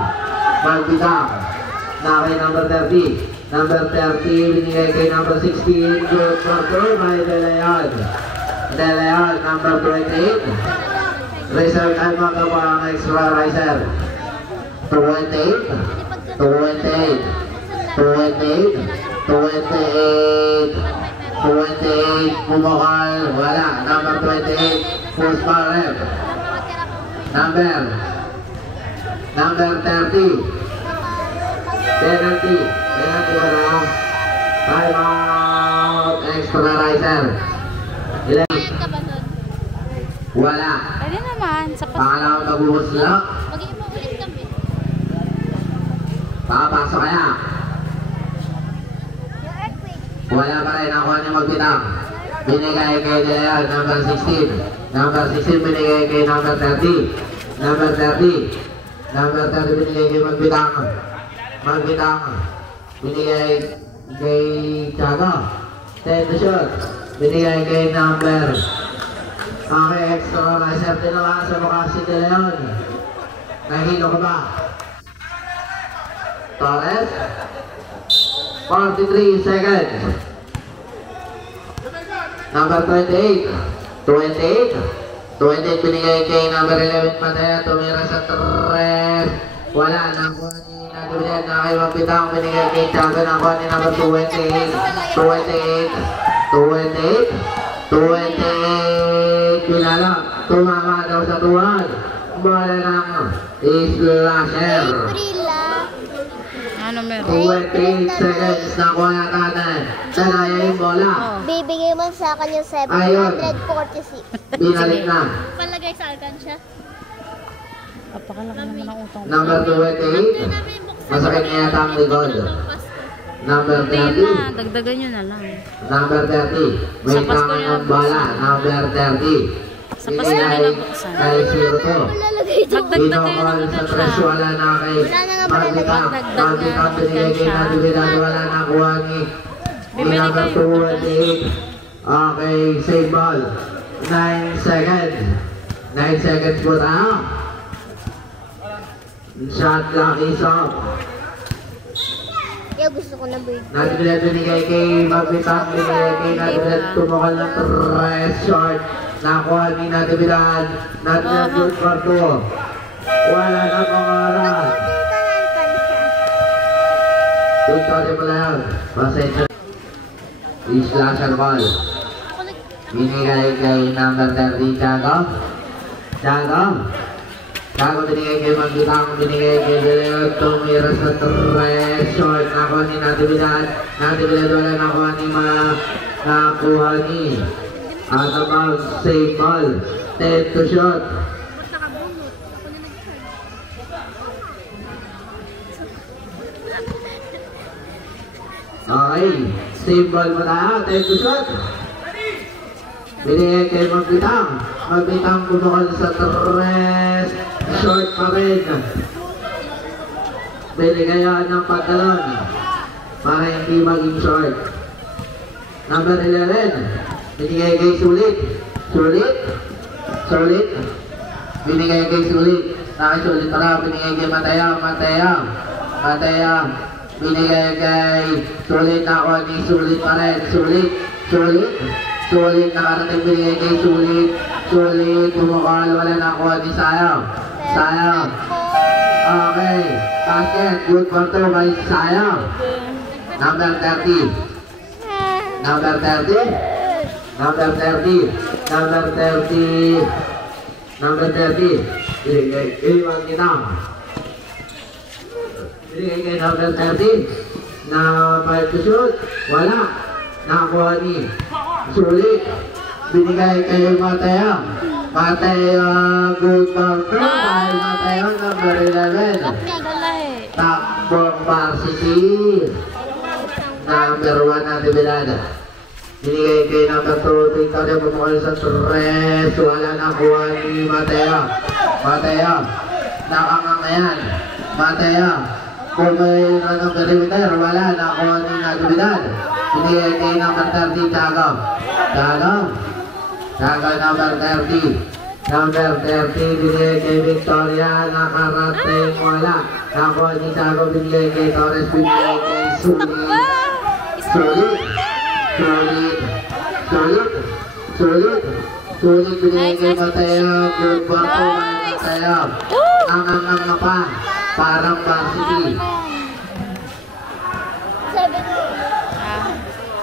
Nakay number 30. Number 30 binigay kay number 16. Good for 2 by De Leon, number 28. Reserve time mga kapwa ang extra riser. 28, 28, 28, 28, Bumukal, wala. Number 28, Push Parep. Number 30, penalty wala. Time out, extra riser. Bayad ka ba nun? Wala. Pwede naman. Sa Pangalawang magbuhos lang. Mag-iiba ulit kami. Pakapasok kaya. Yung earthquake. Wala pa rin ako niya magbitang. Binigay kay Delayan, number 16. Number 16 binigay kay number 30. Number 30. Number 30 binigay kay magbitang. Magbitang. Binigay kay Tiago. 10 to shoot. Binigay kay number. Okay, extra riser din naman sa mukha si Delayan. Nahilo ka ba? Torres. 43 seconds. Number 28. 28 binigay kay number 11 Mateo. Tumira sa 3. Wala. Nakuha ni Nadulian na kay Magbitang. Binigay kay Tiago. Nakuha ni number 28. 28. Pinala. Tumama daw sa tuwan. Bola ng Slasher. ano meron? 28 seconds. Nakuha na natin. Dalaya yung bola. Bibigay mo sa akin yung Ayun. 746. Binalik na. Palagay sa alkansya. Napakalaki naman ang utang. Number 28. Masakit na yata ang likod. Number Hindi 30. na, dagdagan nyo na lang. Number 30. May Sa Pasko tangan nila ng bala. Number 30. Sa Pasko nila buksan. Kay 02. Lalagay ito. Magdagdag kayo Binokol ng sa siya. presyo. Wala na kay Wala na nga ba Magbitang. nagdagdag Magbitang na binigay kay siya? Natividad. Wala na kuha ni Bibili number kayo. 28. Okay, save ball. 9 seconds. 9 seconds po tayo. Shot clock is off. Yung gusto ko na bird. Natividad binigay kay Magbitang. Binigay kay Natividad. Tumukal ng 3 short. Nakuha ni Natividad. Natividad good for 2. Wala na pangalan. Victoria mo lang. Pasensya. I-slasher ball. Binigay kay number 30, Tiago. Tiago binigay kay Magbitang. Binigay kay Vileo. Tumira sa 3 short. Nakuha ni Natividad. Natividad wala nakuha ni nakuha ni out of bounds. Save ball. 10 to shot. Ba't nakabunot? Ako na nag-charge. Okay. Save ball mo na. 10 to shot. Binigay kay Magbitang. Magbitang bumukal sa 3. Short pa rin. Binigayan ng pantalon para hindi maging short. Number 11. Binigay kay Sulit. Sulit. Binigay kay Sulit. Nakisulit para binigay kay Mateo. Binigay kay Sulit. Nakuha ni Sulit pa rin. Sulit. Nakarating binigay kay Sulit. Bumukal. Wala nakuha ni Sayang. Okay. Basket. Good for 2 by Sayang. Number 30. Binigay kay Magbitang. Binigay kay number 30. Na 5 to shoot. Wala. Nakakuha ni Sulit. Binigay kay Mateo. Good for 2 by Mateo. Number 11. Dala eh. Takbong varsity. Number 1 na Natividad. Binigay kay number 2. Victoria bumukal sa 3. Wala na kuha ni Mateo. Nakangangayan. Mateo. Kung may ng perimeter, wala na kuha ni Natividad. Binigay kay number 30. Tiago number 30. Number 30, binigay kay Victoria. Nakarating, wala. Nakuha ni Tiago, binigay kay Torres. Binigay kay Sulit, binigay kay Mateo. Good for 2 by Mateo. Ang pa. Parang varsity.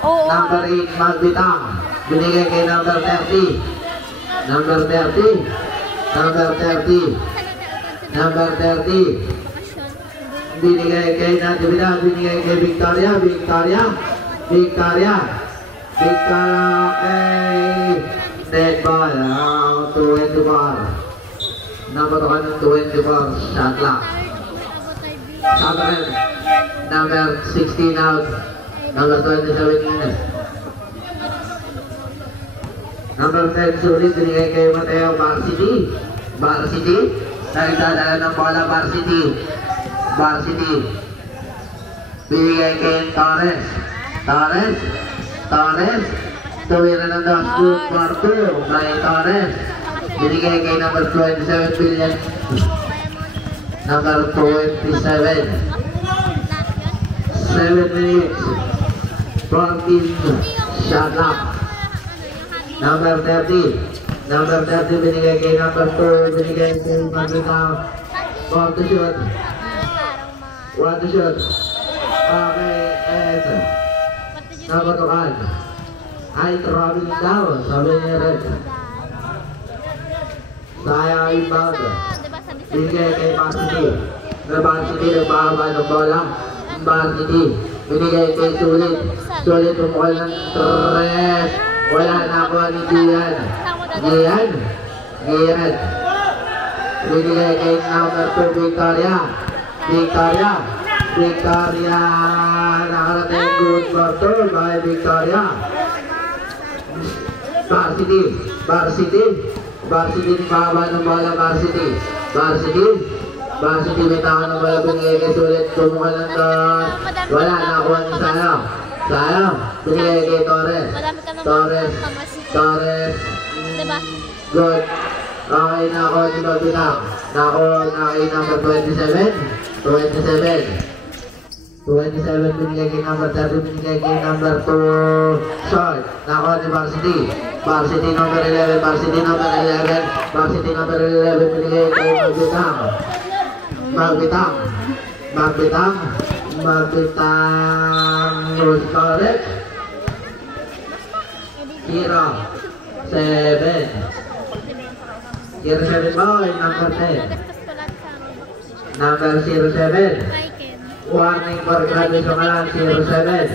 Oo. Number 8, Magbitang. Binigay kay number 30. Number 30. Number 30. Number 30. Binigay kay Natividad. Binigay kay Victoria. Victoria. Victoria. Victoria kay dead ball. 24. Napatokan ng 24. Shot lock. Sabaran. Number 16 out. Number 27 in. Number 10 sulit. Binigay kay Mateo. Varsity. Varsity. Nagdadala ng bola. Varsity. Varsity. Binigay kay Torres. Torres. Torres. Tuwira ng dos. Good for 2 by Torres. Binigay kay number 27 billion. Number 27. 7 minutes. 14 shot clock. Number 30. Number 30 binigay kay number 2. Binigay kay Magbitang. 4 to shoot. 1 to shoot. Okay, and napatukan. Ay, traveling daw. Sabi ni Red. Sayang inbound. Binigay kay Varsity. Varsity nagbahaba ng bola. Varsity. Binigay kay Sulit. Sulit umukol ng 3. Wala na ako ni Gian. Gian. Gian. Binigay kay number 2 Victoria. Victoria. Victoria. Nakarating good for 2 by Victoria. Varsity. Varsity. Varsity nagbahaba ng bola. Varsity. Varsity. Varsity may tao ng bola. Binigay kay Sulit. Umukol ng 3. Wala na ako ni Sayang. Sayang. Binigay kay Torres. Torres. Torres. Good. Okay na ako ni Magbitang. Nako na kay number 27. 27. 27 binigay kay number 30. Binigay kay number 2. Short. Nako ni Varsity. Varsity number 11. Varsity number 11. Varsity number 11 binigay kay Magbitang. Magbitang. Magbitang. Magbitang. Was correct. 0. 7. 07 boy, number 10. Number 07. Warning for graduation ka lang, 07.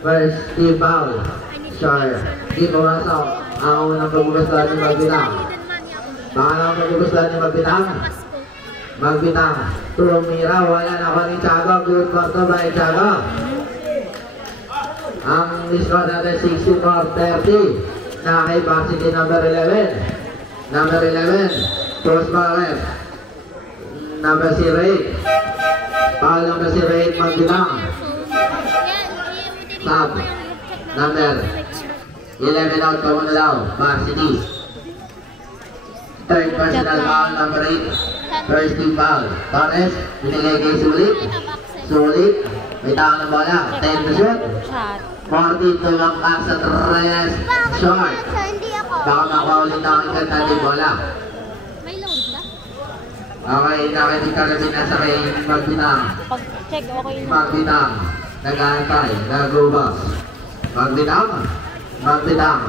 First team foul. Sure. Di pumasok. Ang unang magugustuhan ni Magbitang. Pangalang magugustuhan ni Magbitang. Magbitang. Tumira, wala na ako ni Tiago. Good quarter by Tiago. Ang score natin 64-30 na kay Varsity number 11. Number 11, cross barrel. Number 08. Foul number 08, Magbitang. Sub. Number 11 out, come on daw, Varsity. Third personal foul, number 8. First team foul. Torres, binigay kay Sulit. Sulit, may tao ng bola. 10 to shoot. 14 to long pass sa 3. Short. Baka makuha ulit na ang kanta ng bola. May load ka? Okay, nakinig ka rin nasa kay Magbitang. Pag-check, okay na. Magbitang. Nag-aantay. Nag-ubas. Magbitang. Magbitang.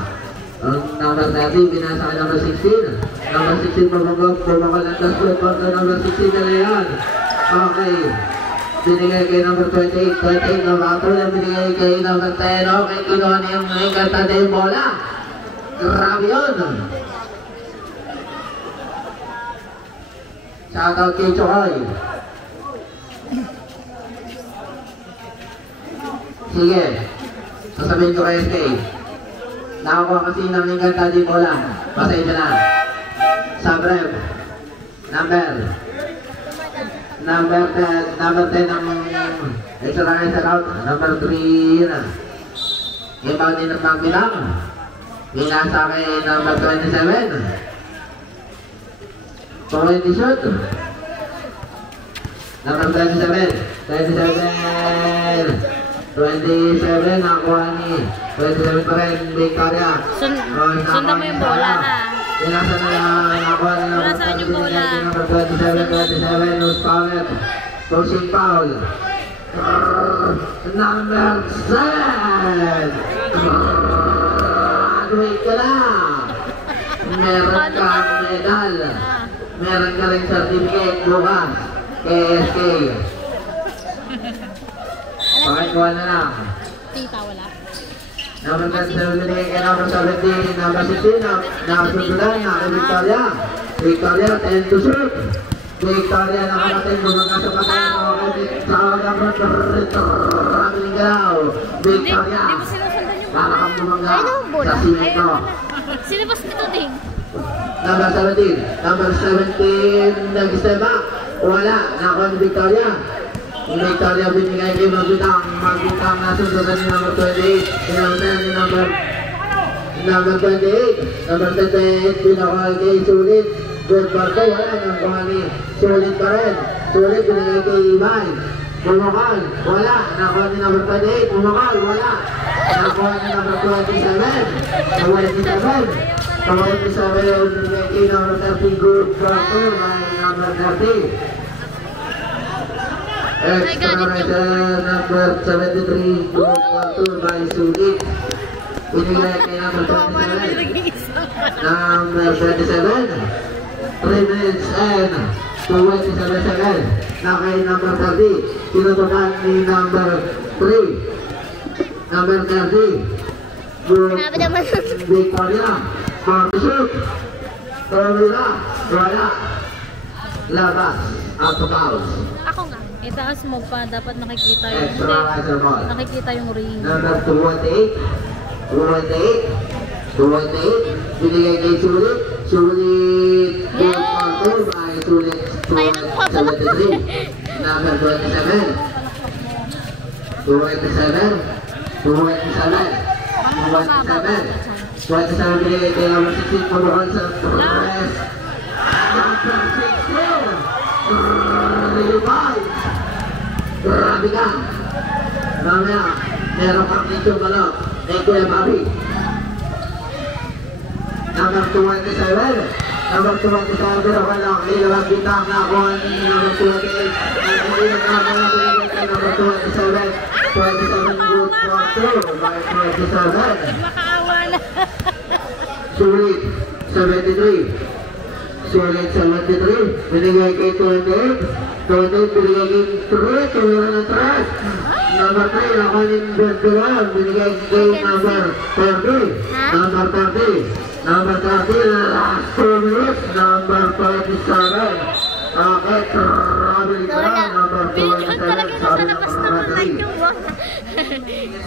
Ang number 30, binasa kay number 16. Number 16, pumabal ang last foot for the number 16 na yan. Okay. Binigay kay number 28. 28 na bato na binigay kay number 10. Okay, kinuha niya yung kanta ng bola. Grabe yun. Shoutout kay Chokoy. Sige. Sasabihin ko kay SK. Nakakuha kasi namin kanta di bola. Pasensya na. Sabrem. Number 10 ang extra sa out. Number 3 na. Inbound din ng Magbitang. Binasa kay number 27. 20 shoot. Number 27. 27 nakuha ni 27 pa rin Victoria. Sundan mo yung bola ha. Inasa na nakuha na Wala saan yung bola. number 27, loose power. Pushing foul. Number 7. Graduate ka na. Meron kang medal. Meron ka rin certificate bukas. KSK. Pakikuha na lang. Tita, wala. Number 10, binigay kay number 17, number 16, nakasundulan, Victoria. Victoria, 10 to shoot. Victoria, nakarating, bumagkasok ka tayo, sa number 3, galaw. Victoria, Hindi mo sinusundan yung para kang bumangga Ayun ang bola. sa simento. Sino ba nito ding? Number 17, nag-step back. Wala, nakuha ni Victoria. Victoria binigay kay Magbitang nasundugan ni number 28, pinaunan ni number 28, number 28, pinakuha kay Sulit. Good Barto, wala, nakuha ni Sulit pa rin. Sulit binigay kay Ibay. Bumukal, wala, nakuha ni number 28, bumukal, wala. Nakuha ni number 27, 27, binigay kay number 30, Good Barto, number 30. Extra number 73, group 1-2 by Sulit. Binigay kay number 27. Number 27. 3 minutes and 27 seconds. Na kay number 30. Tinutukan ni number 3. Number 30. Group Victoria. For the shoot. Tormila. Wala. Labas. Out of bounds. Ako nga. Itaas mo pa, dapat nakikita yung Extra riser ball. nakikita yung ring. Number 218, binigay kay Sulit. Sulit, good control by Sulit, 73. Number 27, 27, binigay kay number 16, pabukal sa press. Number 16, revive. Grabe ka. Mamaya, meron kang dito malap. May Kuya Bobby. Number 27. Number 27, pero ka lang. Ilawang bitang na ako ni number 28. Hindi na naman na binigay kay number 27. 27 good for 2 by 27. Makaawa na. Sulit, 73. Sulit, 73. Binigay kay 28. 28, binigay kay 3. Tumira ng 3. Number 3, ako ng Bertula. Binigay kay number 30. Number 30. Number 30, last 2 minutes. Number 37. Okay, travel ka. Number 27. Talaga nasa labas naman like yung bola.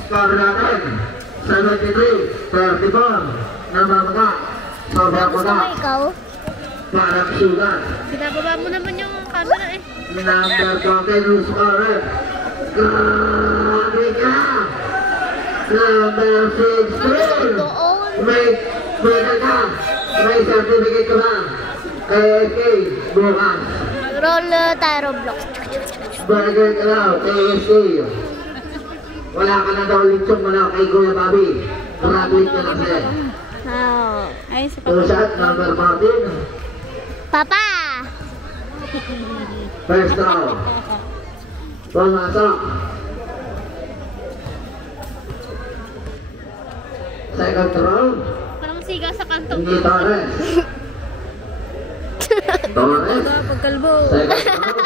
Score natin. 73, 34. Namamaga. Sobrang Gusto maga. mo ikaw? Parang sugat. Binababa mo naman yung camera eh. Number 20, who's scorer? Grabe ka! Number 16. May ka. May certificate ka ba? KSK, bukas. Roll tayo Roblox. Burger ka daw, KSK. Wala ka na daw litsong wala kay Kuya Bobby. Graduate ka na siya. Oh. Ay, si Two shot, number 14. Papa! First down. Pumasok. Second throw. Parang siga sa kantong. Hindi Torres. Torres. Pagkalbo. Second throw.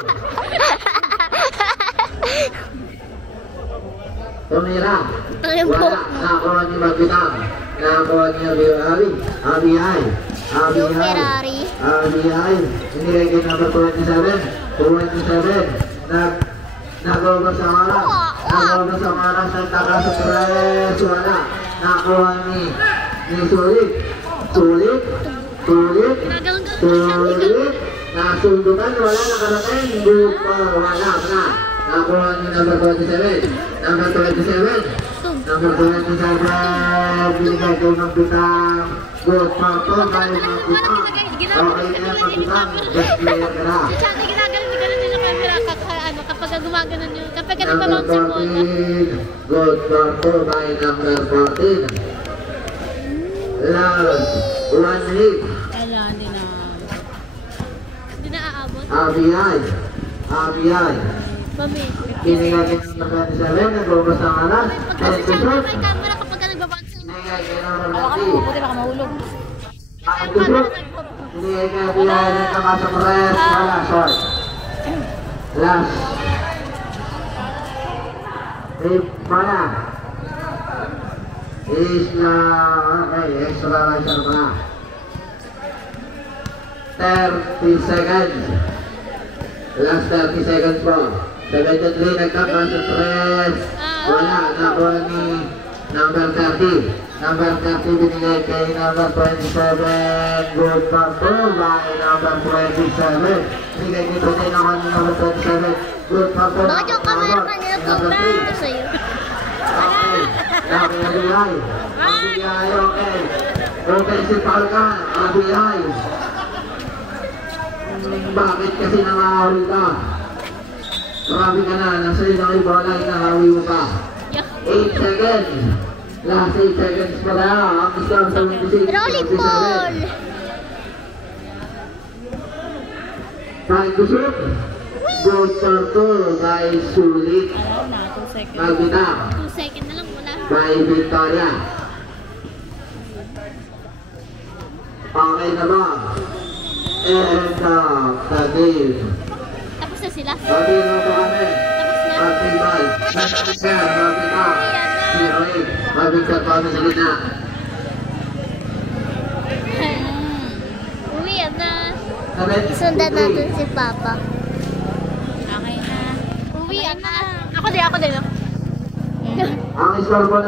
Tumira. Wala. Nakakuha niyo magbitang. Nakakuha niyo Abiyay. Yung Ferrari. Abiyay. Hindi kayo number 27. 27. Nag-over sa oras. Nag-over sa oras. Nagtaka sa press. Wala. Nakakuha ni Sulit. Sulit. Nasundukan. Wala. Nakarating. Wala na. Nakakuha ni number 27. Number 27. Number 27. Binigay kayo ng bitang. Good photo. Kayo ng bitang. Okay na magbitang. Best player ka na. Sana ginaganon din yung camera kapag gumaganon yun. Kapag Number nagbabounce yung bola. 14. Good photo by number 14. Last 1 minute. RBI. Mami. Binigay kay number 27. Nag-ubos ng anak. Kasi 10 to siya shoot. may camera kapag nagbabansa. Binigay kay number Hawakan mo, buti baka mahulog. 9 to shoot. Binigay kay RBI. Nagkama sa press. Wala, short. Last. Pala. Isla. Okay, extra lang pa. 30 seconds. Last 30 seconds po. 73 nagkama sa press. Wala, nakuha ni number 30. Number 30 binigay kay number 27. Good for 2 by number 27. Binigay ni Tunay naman ni number 27. Good for 2. Bakit yung camera kanina ito sa'yo? Okay. RBI. RBI, okay. Offensive foul ka. RBI. Bakit kasi nangahawin ka? Marami ka na. Nasa iyo na yung bola. Inahawi mo pa. 8 seconds. Last 8 seconds pa na. Ang score sa 26. Rolling ball! Time to shoot. Good for 2 by Sulit. Ayaw na, 2 seconds. Magbita 2 seconds na lang wala. by Victoria. Okay na ba? And the game. Tapos na sila? Mabiro po kami. Tapos na? Basketball. Magbita. Magbita. 0-8. Magbita po kami sa gitna. Uwi na. Sundan natin si Papa. Okay na. Uwi na. Ako din. Ang score po na